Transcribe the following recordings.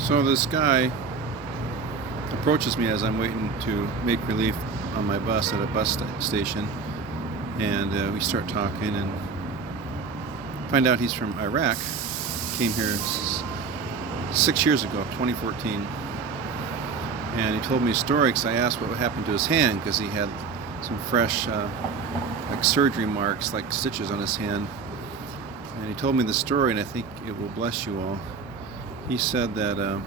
So this guy approaches me as I'm waiting to make relief on my bus at a station, and we start talking and find out he's from Iraq. Came here 6 years ago, 2014, and he told me a story because I asked what happened to his hand because he had some fresh like surgery marks, like stitches on his hand, and he told me the story, and I think it will bless you all. He said that,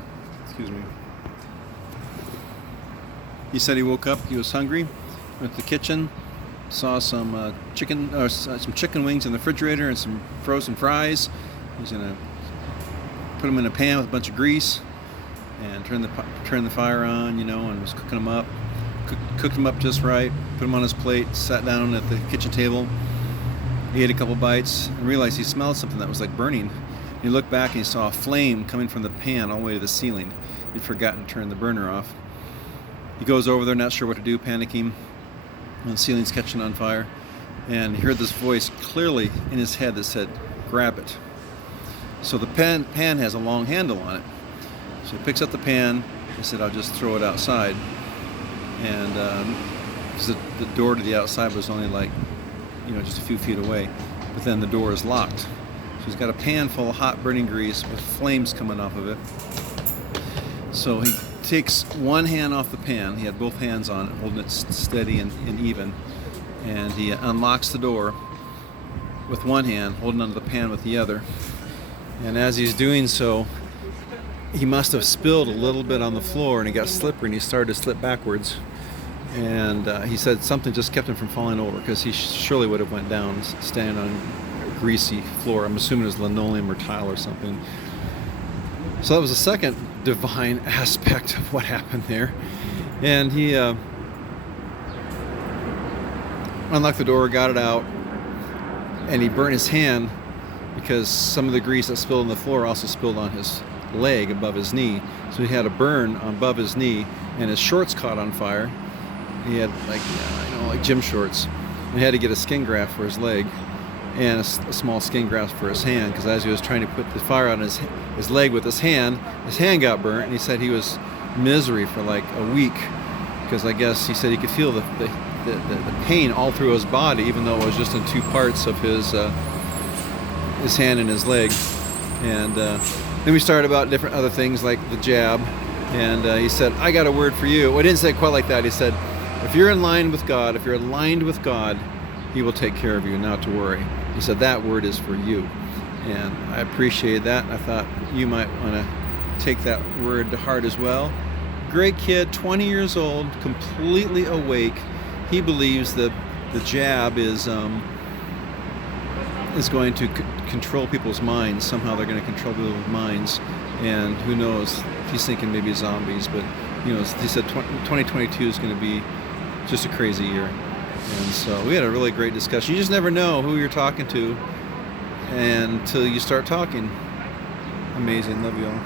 he said he woke up, he was hungry, went to the kitchen, saw some chicken wings in the refrigerator and some frozen fries. He's gonna put them in a pan with a bunch of grease and turn the fire on, and was cooking them up. Cooked them up just right, put them on his plate, sat down at the kitchen table. He ate a couple bites and realized he smelled something that was like burning. He looked back and he saw a flame coming from the pan all the way to the ceiling. He'd forgotten to turn the burner off. He goes over there, not sure what to do, panicking. And the ceiling's catching on fire. And he heard this voice clearly in his head that said, "Grab it." So the pan has a long handle on it. So he picks up the pan. He said, "I'll just throw it outside." And because the door to the outside was only just a few feet away. But then the door is locked. So he's got a pan full of hot burning grease with flames coming off of it. So he takes one hand off the pan. He had both hands on it, holding it steady and even. And he unlocks the door with one hand, holding onto the pan with the other. And as he's doing so, he must have spilled a little bit on the floor, and he got slippery, and he started to slip backwards. And he said something just kept him from falling over, because he surely would have went down standing on a greasy floor. I'm assuming it was linoleum or tile or something. So that was the second divine aspect of what happened there. And he unlocked the door, got it out, and he burned his hand because some of the grease that spilled on the floor also spilled on his leg above his knee. So he had a burn above his knee, and his shorts caught on fire. He had like gym shorts, and he had to get a skin graft for his leg and a small skin graft for his hand, because as he was trying to put the fire on his leg with his hand got burnt, and he said he was misery for like a week, because I guess he said he could feel the pain all through his body, even though it was just in two parts of his hand and his leg. And then we started about different other things like the jab, and he said, "I got a word for you." Well, he didn't say it quite like that. He said, if you're in line with God, if you're aligned with God, He will take care of you, not to worry. He said that word is for you. And I appreciated that. I thought you might want to take that word to heart as well. Great kid, 20 years old, completely awake. He believes that the jab is going to control people's minds. Somehow they're going to control people's minds. And who knows, he's thinking maybe zombies. But, he said 2022 is going to be just a crazy year. And so we had a really great discussion. You just never know who you're talking to until you start talking. Amazing. Love you all.